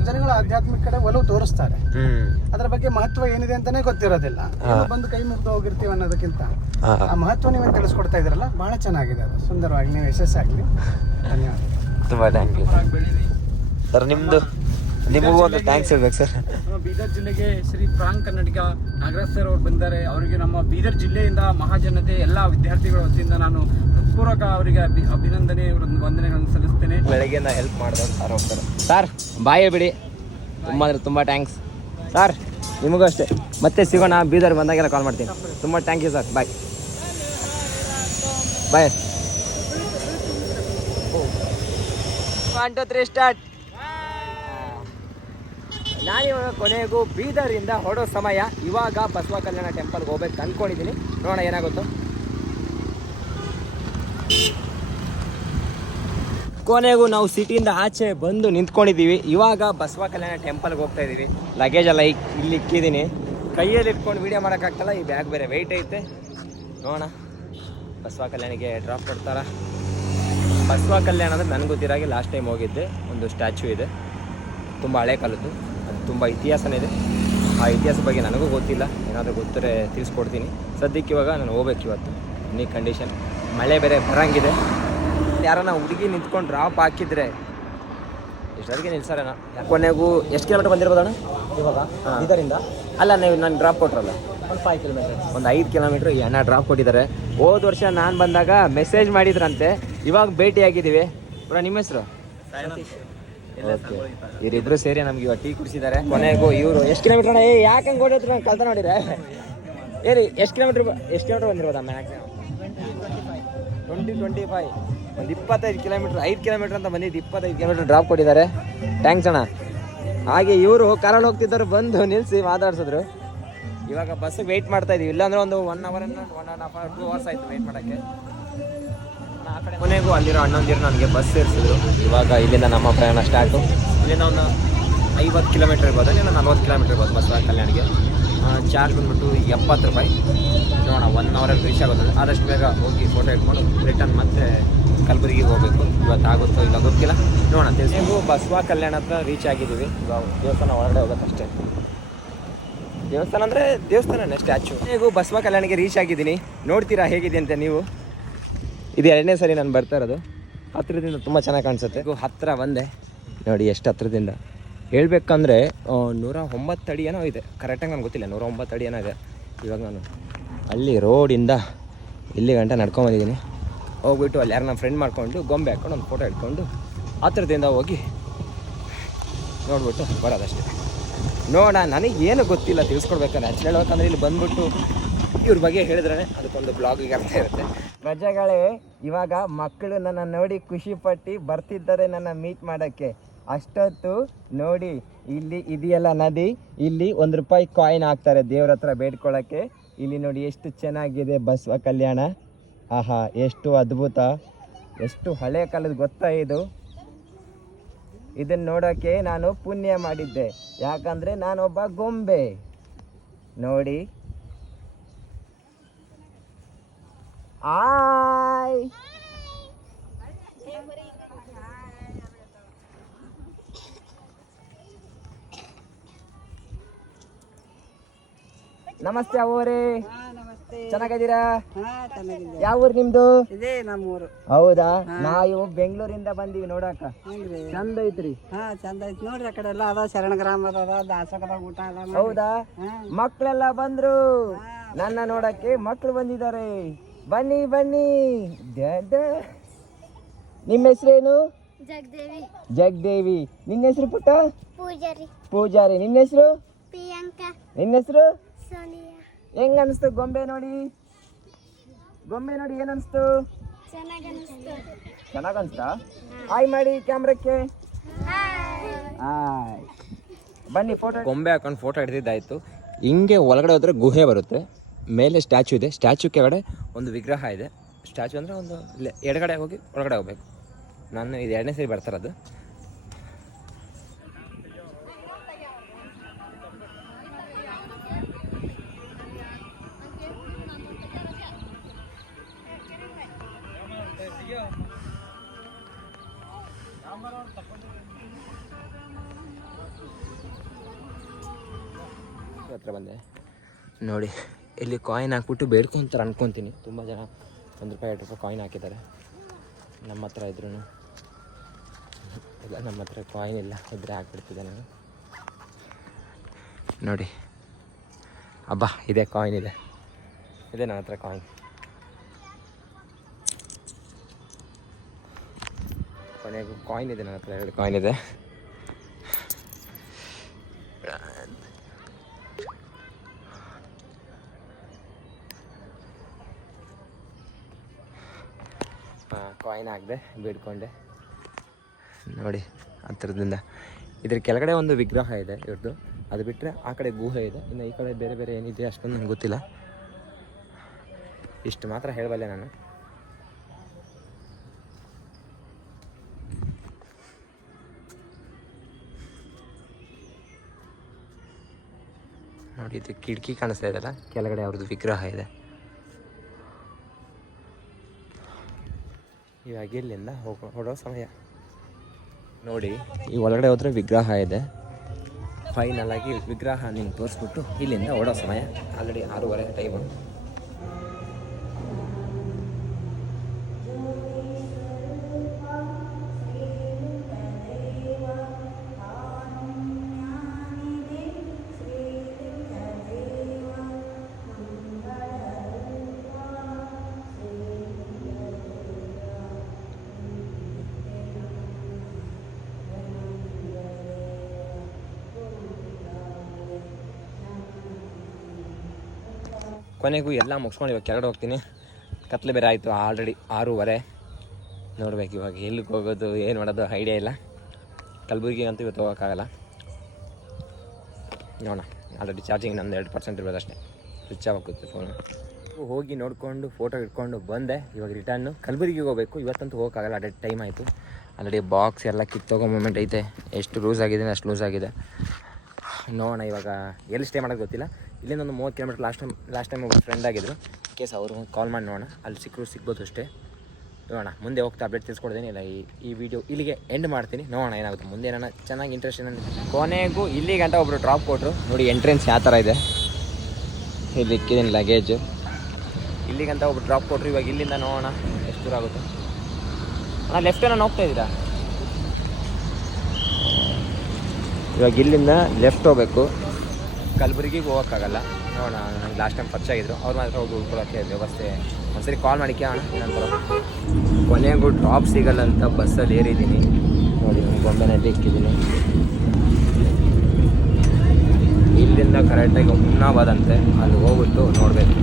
ಜನಗಳು ಆಧ್ಯಾತ್ಮಿಕ ಕಡೆ ಒಲವು ತೋರಿಸ್ತಾರೆ. ಅದರ ಬಗ್ಗೆ ಮಹತ್ವ ಏನಿದೆ ಅಂತಾನೆ ಗೊತ್ತಿರೋದಿಲ್ಲ. ಬಂದು ಕೈ ಮುಗ್ದು ಹೋಗಿರ್ತೀವಿ ಅನ್ನೋದಕ್ಕಿಂತ. ಆ, ಮಹತ್ವ ನೀವೇನು ತಿಳಿಸ್ಕೊಡ್ತಾ ಇದ್ರಲ್ಲ ಬಹಳ ಚೆನ್ನಾಗಿದೆ ಅದು. ಸುಂದರವಾಗಿ ನೀವು ಯಶಸ್ಸಾಗಲಿ. ಧನ್ಯವಾದ. ತುಂಬಾ ಥ್ಯಾಂಕ್ ಯು ಸರ್ ನಿಮ್ದು? ನಿಮಗೂ ಒಂದು ಥ್ಯಾಂಕ್ಸ್ ಹೇಳ್ಬೇಕು ಸರ್ ನಮ್ಮ ಬೀದರ್ ಜಿಲ್ಲೆಗೆ ಶ್ರೀ ಪ್ರಾಂಕ್ ಕನ್ನಡಿಗ ನಾಗರಾಜ್ ಸರ್ ಅವರು ಬಂದರೆ. ಅವರಿಗೆ ನಮ್ಮ ಬೀದರ್ ಜಿಲ್ಲೆಯಿಂದ ಮಹಾಜನತೆ ಎಲ್ಲ ವಿದ್ಯಾರ್ಥಿಗಳ ವತಿಯಿಂದ ನಾನು ಹೃತ್ಪೂರ್ವಕ ಅವರಿಗೆ ಅಭಿ- ಅಭಿನಂದನೆ ವಂದನೆಗಳನ್ನು ಸಲ್ಲಿಸ್ತೇನೆ. ಬೆಳಗ್ಗೆ ಹೆಲ್ಪ್ ಸರ್ ಹೋಗ್ತಾರೆ ಸರ್. ಬಾಯ್ ಬಿಡಿ. ತುಂಬ ಅಂದರೆ ತುಂಬ ಥ್ಯಾಂಕ್ಸ್ ಸರ್ ನಿಮಗೂ ಅಷ್ಟೇ. ಮತ್ತೆ ಸಿಗೋಣ ಬೀದರ್ ಬಂದಾಗೆಲ್ಲ ಕಾಲ್ ಮಾಡ್ತೀನಿ. ತುಂಬ thank you sir bye bye one two three start ನಾನಿವಾಗ ಕೊನೆಗೂ ಬೀದರಿಂದ ಹೊರಡೋ ಸಮಯ. ಇವಾಗ ಬಸವ ಕಲ್ಯಾಣ ಟೆಂಪಲ್ಗೆ ಹೋಗ್ಬೇಕು ಅಂದ್ಕೊಂಡಿದ್ದೀನಿ ನೋಡೋಣ, ಏನಾಗುತ್ತೋ. ಕೊನೆಗೂ ನಾವು ಸಿಟಿಯಿಂದ ಆಚೆ ಬಂದು ನಿಂತ್ಕೊಂಡಿದ್ದೀವಿ ಇವಾಗ ಬಸವ ಕಲ್ಯಾಣ ಟೆಂಪಲ್ಗೆ ಹೋಗ್ತಾ ಇದ್ದೀವಿ ಲಗೇಜ್ ಎಲ್ಲ ಇಲ್ಲಿ ಇಕ್ಕಿದ್ದೀನಿ ಕೈಯಲ್ಲಿ ಇಟ್ಕೊಂಡು ವೀಡಿಯೋ ಮಾಡೋಕ್ಕಾಗ್ತಲ್ಲ, ಈ ಬ್ಯಾಗ್ ಬೇರೆ ವೆಯ್ಟ್ ಐತೆ. ನೋಡೋಣ. ಬಸವ ಕಲ್ಯಾಣಿಗೆ ಡ್ರಾಪ್ ಕೊಡ್ತಾರ? ಬಸವ ಕಲ್ಯಾಣ ಅಂದರೆ ನನಗೆ ಗೊತ್ತಿರಾಗಿ ಲಾಸ್ಟ್ ಟೈಮ್ ಹೋಗಿದ್ದೆ. ಒಂದು ಸ್ಟ್ಯಾಚ್ಯೂ ಇದೆ. ತುಂಬ ಹಳೆ ಕಾಲದ್ದು. ತುಂಬ ಇತಿಹಾಸನೇ ಇದೆ. ಆ ಇತಿಹಾಸ ಬಗ್ಗೆ ನನಗೂ ಗೊತ್ತಿಲ್ಲ. ಏನಾದರೂ ಗೊತ್ತರೆ ತಿಳಿಸ್ಕೊಡ್ತೀನಿ. ಸದ್ಯಕ್ಕೆ ಇವಾಗ ನಾನು ಹೋಗ್ಬೇಕು ಇವತ್ತು. ನೀ ಕಂಡೀಷನ್ ಮಳೆ ಬೇರೆ ಬರಂಗಿದೆ. ಯಾರನ್ನ ಹುಡುಗಿ ನಿಂತ್ಕೊಂಡು ಡ್ರಾಪ್ ಹಾಕಿದ್ರೆ ಎಷ್ಟರಿಗೆ ನಿಲ್ಸಾರಣ ಕೊನೆಗೂ ಎಷ್ಟು ಕಿಲೋಮೀಟರ್ ಬಂದಿರ್ಬೋದಣ್ಣ? ಇವಾಗ? ಇದರಿಂದ? ಅಲ್ಲ ನೀವು ನಾನು ಡ್ರಾಪ್ ಕೊಟ್ರಲ್ಲ. ಒಂದು ಫೈವ್ ಕಿಲೋಮೀಟರ್ ಒಂದು ಐದು ಕಿಲೋಮೀಟ್ರ್ ಈ ಅಣ್ಣ ಡ್ರಾಪ್ ಕೊಟ್ಟಿದ್ದಾರೆ. ಹೋದ ವರ್ಷ ನಾನು ಬಂದಾಗ ಮೆಸೇಜ್ ಮಾಡಿದ್ರಂತೆ. ಇವಾಗ ಭೇಟಿ ಆಗಿದ್ದೀವಿ ಬ್ರೋ ನಿಮ್ಮ ಹೆಸರು? ಇವರಿಬ್ರು ಸೇರಿ ನಮ್ಗೆ ಇವಾಗ ಟೀ ಕುಡಿಸಿದ್ದಾರೆ. ಕೊನೆಗೂ ಇವರು ಎಷ್ಟು ಕಿಲೋಮೀಟರ್ ಅಣ್ಣ? ಏ ಯಾಕೆ ಹಂಗೆ ಓಡಿದ್ರು ನಾನು ಕಲ್ತ ನೋಡಿದ್ರೆ? ಏರಿ ಎಷ್ಟು ಕಿಲೋಮೀಟ್ರ್ ಎಷ್ಟು ಕಿಲೋಮೀಟ್ರ್ ಬಂದಿರೋದು ಮ್ಯಾಕ್ಸಿಮಮ್ ಟ್ವೆಂಟಿ ಟ್ವೆಂಟಿ ಫೈವ್ ಒಂದು ಇಪ್ಪತ್ತೈದು ಕಿಲೋಮೀಟ್ರ್ ಐದು ಕಿಲೋಮೀಟ್ರ್ ಅಂತ ಬಂದಿದ್ದು ಇಪ್ಪತ್ತೈದು ಕಿಲೋಮೀಟ್ರ್ ಡ್ರಾಪ್ ಕೊಟ್ಟಿದ್ದಾರೆ. ಥ್ಯಾಂಕ್ಸ್ ಅಣ್ಣ. ಹಾಗೆ ಇವರು ಕಾರಲ್ಲಿ ಹೋಗ್ತಿದ್ದರು ಬಂದು ನಿಲ್ಲಿಸಿ ಮಾತಾಡ್ಸಿದ್ರು. ಇವಾಗ ಬಸ್ಸಿಗೆ ವೆಯ್ಟ್ ಮಾಡ್ತಾ ಇದೀವಿ. ಇಲ್ಲಾಂದ್ರೆ ಒಂದು one hour one and half hour two hours ಆಯಿತು ವೆಯ್ಟ್ ಮಾಡೋಕ್ಕೆ. ಕೊನೆಗೂ ಅಲ್ಲಿರೋ ಅಣ್ಣಂದಿರು ನನಗೆ ಬಸ್ ಸೇರಿಸಿದ್ರು. ಇವಾಗ ಇಲ್ಲಿಂದ ನಮ್ಮ ಪ್ರಯಾಣ ಸ್ಟಾರ್ಟು ಇಲ್ಲಿಂದ ಒಂದು ಐವತ್ತು ಕಿಲೋಮೀಟ್ರ್ ಇರ್ಬೋದು, ಇಲ್ಲಿಂದ ನಲ್ವತ್ತು ಕಿಲೋಮೀಟರ್ ಇರ್ಬೋದು ಬಸ್ ಕಲ್ಯಾಣಿಗೆ. ಚಾರ್ಜ್ ಬಂದ್ಬಿಟ್ಟು ಎಪ್ಪತ್ತು ರೂಪಾಯಿ. ನೋಡೋಣ ಒನ್ ಅವರಲ್ಲಿ ರೀಚ್ ಆಗೋದು. ಆದಷ್ಟು ಬೇಗ ಹೋಗಿ ಫೋಟೋ ಇಟ್ಕೊಂಡು ರಿಟರ್ನ್ ಮತ್ತೆ ಕಲಬುರಗಿಗೆ ಹೋಗಬೇಕು. ಇವತ್ತು ಆಗುತ್ತೋ ಇಲ್ಲ ಗೊತ್ತಿಲ್ಲ. ನೋಡೋಣ ತಿಳಿಸಿಗೂ ಬಸವ, ಕಲ್ಯಾಣ ಹತ್ರ ರೀಚ್ ಆಗಿದ್ದೀವಿ. ಇವಾಗ ದೇವಸ್ಥಾನ ಹೊರಗಡೆ ಹೋಗೋಕ್ಕಷ್ಟೇ ದೇವಸ್ಥಾನ ಅಂದರೆ ದೇವಸ್ಥಾನನೇ ಸ್ಟ್ಯಾಚು ಹೇಗೂ ಬಸವ, ಕಲ್ಯಾಣಿಗೆ ರೀಚ್ ಆಗಿದ್ದೀನಿ. ನೋಡ್ತೀರಾ ಹೇಗಿದೆ ಅಂತ ನೀವು? ಇದು ಎರಡನೇ ಸರಿ ನಾನು ಬರ್ತಾ ಇರೋದು. ಹತ್ತಿರದಿಂದ ತುಂಬ ಚೆನ್ನಾಗಿ ಕಾಣಿಸುತ್ತೆ. ಇದು ಹತ್ತಿರ ಬಂದೆ. ನೋಡಿ ಎಷ್ಟು ಹತ್ತಿರದಿಂದ. ಹೇಳ್ಬೇಕಂದ್ರೆ ನೂರ ಒಂಬತ್ತು ಅಡಿ ಏನೋ ಇದೆ. ಕರೆಕ್ಟಾಗಿ ನನಗೆ ಗೊತ್ತಿಲ್ಲ ನೂರ ಒಂಬತ್ತು ಅಡಿ ಏನೋ ಇದೆ. ಇವಾಗ ನಾನು ಅಲ್ಲಿ ರೋಡಿಂದ ಇಲ್ಲಿ ಗಂಟ ನಡ್ಕೊಂಬಂದಿದ್ದೀನಿ ಹೋಗ್ಬಿಟ್ಟು ಅಲ್ಲಿ ಯಾರು ನನ್ನ ಫ್ರೆಂಡ್ ಮಾಡ್ಕೊಂಡು ಗೊಂಬೆ ಹಾಕ್ಕೊಂಡು ಒಂದು ಫೋಟೋ ಇಟ್ಕೊಂಡು ಹತ್ತಿರದಿಂದ ಹೋಗಿ ನೋಡ್ಬಿಟ್ಟು ಬರೋದಷ್ಟೇ. ನೋಡ ನನಗೆ ಏನು ಗೊತ್ತಿಲ್ಲ ತಿಳಿಸ್ಕೊಡ್ಬೇಕಂದ್ರೆ. ಆ್ಯಕ್ಚುಲಿ ಹೇಳ್ಬೇಕಂದ್ರೆ ಇಲ್ಲಿ ಬಂದ್ಬಿಟ್ಟು ಇವ್ರ ಬಗ್ಗೆ ಹೇಳಿದ್ರೆ ಅದಕ್ಕೊಂದು ಬ್ಲಾಗಿಗೆ ಅರ್ಥ ಇರುತ್ತೆ. ಪ್ರಜೆಗಳೇ, ಇವಾಗ ಮಕ್ಕಳು ನನ್ನ ನೋಡಿ ಖುಷಿ ಪಟ್ಟು ಬರ್ತಿದ್ದಾರೆ ನನ್ನ ಮೀಟ್ ಮಾಡೋಕ್ಕೆ. ಅಷ್ಟೊತ್ತು ನೋಡಿ, ಇಲ್ಲಿ ಇದೆಯಲ್ಲ ನದಿ, ಇಲ್ಲಿ ಒಂದು ರೂಪಾಯಿ ಕಾಯಿನ್ ಹಾಕ್ತಾರೆ ದೇವ್ರ ಹತ್ರ ಬೇಡ್ಕೊಳ್ಳೋಕ್ಕೆ ಇಲ್ಲಿ ನೋಡಿ ಎಷ್ಟು ಚೆನ್ನಾಗಿದೆ ಬಸವ ಕಲ್ಯಾಣ. ಆಹಾ, ಎಷ್ಟು ಅದ್ಭುತ. ಎಷ್ಟು ಹಳೆ ಕಾಲದ ಗೊತ್ತಾ ಇದು? ಇದನ್ನು ನೋಡೋಕ್ಕೆ ನಾನು ಪುಣ್ಯ ಮಾಡಿದ್ದೆ. ಯಾಕಂದರೆ ನಾನೊಬ್ಬ ಗೊಂಬೆ. ನೋಡಿ. ಆಯ್ ನಮಸ್ತೆ ಅವರೇ. ಚೆನ್ನಾಗಿದ್ದೀರಾ? ಯಾವ ಊರು ನಿಮ್ದು? ಇದೇ ನಮ್ಮೂರು. ಹೌದಾ? ನಾವು ಬೆಂಗಳೂರಿಂದ ಬಂದೀವಿ ನೋಡಾಕ ಚಂದ ಐತ್ರಿ. ಹಾ ಚಂದ ಐತಿ. ನೋಡ್ರಿ ಆ ಕಡೆ ಎಲ್ಲ ಅದ ಶರಣ ಗ್ರಾಮ ಅದ ದಾಸಕದ ಊಟ ಅದ ಹೌದಾ? ಮಕ್ಕಳೆಲ್ಲ ಬಂದ್ರು. ನನ್ನ ನೋಡಕ್ಕೆ ಮಕ್ಳು ಬಂದಿದ್ದಾರೆ. ಬನ್ನಿ ಬನ್ನಿ. ದ ನಿಮ್ಮ ಹೆಸರೇನು ಜಗದೇವಿ. ಜಗದೇವಿ. ನಿನ್ನ ಹೆಸರು ಪುಟ್ಟ? ಪೂಜಾರಿ. ಪೂಜಾರಿ. ನಿನ್ನ ಹೆಸರು? ಪ್ರಿಯಾಂಕಾ. ನಿನ್ನ ಹೆಸರು? ಸೋನಿಯಾ. ಹೆಂಗ ಅನಿಸ್ತು ಗೊಂಬೆ ನೋಡಿ? ಗೊಂಬೆ ನೋಡಿ ಏನ್ ಅನಿಸ್ತು ಚೆನ್ನಾಗಿ ಅನಿಸ್ತು ಚೆನ್ನಾಗಿ ಅನಿಸ್ತಾ ಹಾಯ್ ಮಾಡಿ ಕ್ಯಾಮ್ರಕ್ಕೆ. ಹಾಯ್ ಬನ್ನಿ ಫೋಟೋ ಗೊಂಬೆ ಹಾಕೊಂಡು ಫೋಟೋ ಹಿಡಿದಿದ್ದಾಯ್ತು. ಹಿಂಗೆ ಒಳಗಡೆ ಹೋದ್ರೆ ಗುಹೆ ಬರುತ್ತೆ. ಮೇಲೆ ಸ್ಟ್ಯಾಚು ಇದೆ. ಸ್ಟ್ಯಾಚು ಕೆಳಗಡೆ ಒಂದು ವಿಗ್ರಹ ಇದೆ. ಸ್ಟ್ಯಾಚು ಅಂದರೆ ಒಂದು ಎಡಗಡೆ ಹೋಗಿ ಒಳಗಡೆ ಹೋಗ್ಬೇಕು. ನಾನು ಇದು ಎರಡನೇ ಸರಿ ಬರ್ತಾರದು ಹತ್ರ ಬಂದೆ. ನೋಡಿ. ಇಲ್ಲಿ ಕಾಯಿನ್ ಹಾಕ್ಬಿಟ್ಟು ಬೇಡ್ಕೊಂತಾರೆ ಅನ್ಕೊತೀನಿ. ತುಂಬ ಜನ ಒಂದು ರೂಪಾಯಿ, ಎರಡು ರೂಪಾಯಿ ಕಾಯಿನ್ ಹಾಕಿದ್ದಾರೆ. ನಮ್ಮ ಹತ್ರ ಇದ್ರೂ ಇಲ್ಲ, ನಮ್ಮ ಹತ್ರ ಕಾಯಿನ್ ಇಲ್ಲ. ಇದ್ರೆ ಹಾಕ್ಬಿಡ್ತಿದ್ದೆ ನಾನು. ನೋಡಿ. ಅಬ್ಬಾ, ಇದೆ ಕಾಯಿನ್ ಇದೆ. ಇದೆ ನನ್ನ ಹತ್ರ ಕಾಯಿನ್ ಕೊನೆಗೂ ಕಾಯಿನ್ ಇದೆ ನನ್ನ ಹತ್ರ, ಎರಡು ಕಾಯಿನ್ ಇದೆ ಕಾಯಿನ್ ಹಾಕಿದೆ, ಬೇಡ್ಕೊಂಡೆ. ನೋಡಿ ಹತ್ತಿರದಿಂದ ಇದ್ರ ಕೆಳಗಡೆ ಒಂದು ವಿಗ್ರಹ ಇದೆ ಇವ್ರದ್ದು ಅದು ಬಿಟ್ಟರೆ ಆ ಕಡೆ ಗುಹೆ ಇದೆ. ಇನ್ನು ಈ ಕಡೆ ಬೇರೆ ಬೇರೆ ಏನಿದೆ ಅಷ್ಟೊಂದು ನನಗೆ ಗೊತ್ತಿಲ್ಲ. ಇಷ್ಟು ಮಾತ್ರ ಹೇಳಬಲ್ಲೆ ನಾನು. ನೋಡಿ, ಇದು ಕಿಟಕಿ ಕಾಣಿಸ್ತಾ ಇದೆಯಲ್ಲ ಕೆಳಗಡೆ ಅವ್ರದ್ದು ವಿಗ್ರಹ ಇದೆ. ಇವಾಗ ಇಲ್ಲಿಂದ ಹೋಗೋ ಹೊಡೋ ಸಮಯ. ನೋಡಿ, ಈ ಒಳಗಡೆ ಹೋದ್ರೆ ವಿಗ್ರಹ ಇದೆ. ಫೈನಲ್ ಆಗಿ ವಿಗ್ರಹ ನಿಮ್ಗೆ ತೋರಿಸ್ಬಿಟ್ಟು ಇಲ್ಲಿಂದ ಓಡೋ ಸಮಯ. ಆಲ್ರೆಡಿ ಆರೂವರೆ ಟೈಮು ಕೊನೆಗೂ ಎಲ್ಲ ಮುಗಿಸ್ಕೊಂಡು ಇವಾಗ ಕೆಳಗಡೆ ಹೋಗ್ತೀನಿ. ಕತ್ಲೆ ಬೇರೆ ಆಯಿತು ಆಲ್ರೆಡಿ ಆರೂವರೆ. ನೋಡ್ಬೇಕು ಇವಾಗ ಎಲ್ಲಿಗೆ ಹೋಗೋದು, ಏನು ಮಾಡೋದು ಐಡಿಯಾ ಇಲ್ಲ. ಕಲಬುರ್ಗಿ ಅಂತೂ ಇವತ್ತು ಹೋಗೋಕ್ಕಾಗಲ್ಲ. ನೋಡೋಣ. ಆಲ್ರೆಡಿ ಚಾರ್ಜಿಂಗ್ ನಂದು ಎರಡು ಪರ್ಸೆಂಟ್ ಇರೋದು ಅಷ್ಟೇ. ಸ್ವಿಚ್ ಆಗುತ್ತೆ ಫೋನು ಹೋಗಿ ನೋಡಿಕೊಂಡು ಫೋಟೋ ಇಟ್ಕೊಂಡು ಬಂದೆ. ಇವಾಗ ರಿಟರ್ನು ಕಲಬುರ್ಗಿಗೆ ಹೋಗಬೇಕು. ಇವತ್ತಂತೂ ಹೋಗೋಕ್ಕಾಗಲ್ಲ. ಅದೇ ಟೈಮ್ ಆಯಿತು. ಆಲ್ರೆಡಿ ಬಾಕ್ಸ್ ಎಲ್ಲ ಕಿತ್ತೋಗೋ ಮೂಮೆಂಟ್ ಐತೆ. ಎಷ್ಟು ಲೂಸ್ ಆಗಿದೆ, ಅಷ್ಟು ಲೂಸ್ ಆಗಿದೆ. ನೋಡೋಣ ಇವಾಗ ಎಲ್ಲಿ ಸ್ಟೇ ಮಾಡೋದು ಗೊತ್ತಿಲ್ಲ. ಇಲ್ಲಿಂದ ಒಂದು ಮೂವತ್ತು kilometre last time last time ಒಬ್ಬರು ಫ್ರೆಂಡ್ ಆಗಿದ್ರು. ಕೇಸ್ ಅವರು ಕಾಲ್ ಮಾಡಿ ನೋಡೋಣ. ಅಲ್ಲಿ ಸಿಕ್ಕರು ಸಿಗ್ಬೋದು ಅಷ್ಟೇ. ನೋಡೋಣ. ಮುಂದೆ ಹೋಗ್ತಾ ಅಪ್ಡೇಟ್ ತಿಳಿಸ್ಕೊಡ್ತೀನಿ. ಇಲ್ಲ, ಈ ಈ ವಿಡಿಯೋ ಇಲ್ಲಿಗೆ ಎಂಡ್ ಮಾಡ್ತೀನಿ. ನೋಡೋಣ ಏನಾಗುತ್ತೆ. ಮುಂದೆ ಏನಾರ ಚೆನ್ನಾಗಿ ಇಂಟ್ರೆಸ್ಟ್ ಏನಾರ ಕೊನೆಗೂ ಇಲ್ಲಿ ಗಂಟ ಒಬ್ಬರು ಡ್ರಾಪ್ ಕೊಟ್ಟರು ನೋಡಿ ಎಂಟ್ರೆನ್ಸ್ ಯಾವ ಥರ ಇದೆ. ಇಲ್ಲಿ ಇಕ್ಕಿದ್ದೀನಿ ಲಗೇಜು ಇಲ್ಲಿಗಂತ ಒಬ್ರು ಡ್ರಾಪ್ ಕೊಟ್ಟರು ಇವಾಗ ಇಲ್ಲಿಂದ ನೋಡೋಣ. ಎಷ್ಟು ದೂರ ಆಗುತ್ತೆ. ಅಣ್ಣ ಲೆಫ್ಟ್ ನಾನು ಹೋಗ್ತಾ ಇದ್ದೀರಾ? ಇವಾಗ ಇಲ್ಲಿಂದ ಲೆಫ್ಟ್ ಹೋಗ್ಬೇಕು. ಕಲಬುರಗಿಗೆ ಹೋಗೋಕ್ಕಾಗಲ್ಲ. ನೋಡೋಣ, ನಂಗೆ ಲಾಸ್ಟ್ ಟೈಮ್ ಪರಿಚಯ ಆಗಿದ್ರು ಅವ್ರು ಮಾತ್ರ ಹೋಗಿ ಉಳ್ಕೊಳ್ಳೋಕ್ಕೆ ವ್ಯವಸ್ಥೆ. ಒಂದ್ಸರಿ ಕಾಲ್ ಮಾಡಿ ಏನಂತ ಕೊನೆಗೂ ಡ್ರಾಪ್ ಸಿಗಲ್ಲ ಅಂತ ಬಸ್ಸಲ್ಲಿ ಏರಿದ್ದೀನಿ. ನೋಡಿ ನಮ್ಮ ಗೊಂಬೆನಲ್ಲಿ ಇಕ್ಕಿದ್ದೀನಿ ಇಲ್ಲಿಂದ ಕರೆಕ್ಟಾಗಿ ಹುಮ್ನಾಬಾದ್ ಅಲ್ಲಿ ಹೋಗ್ಬಿಟ್ಟು ನೋಡಬೇಕು.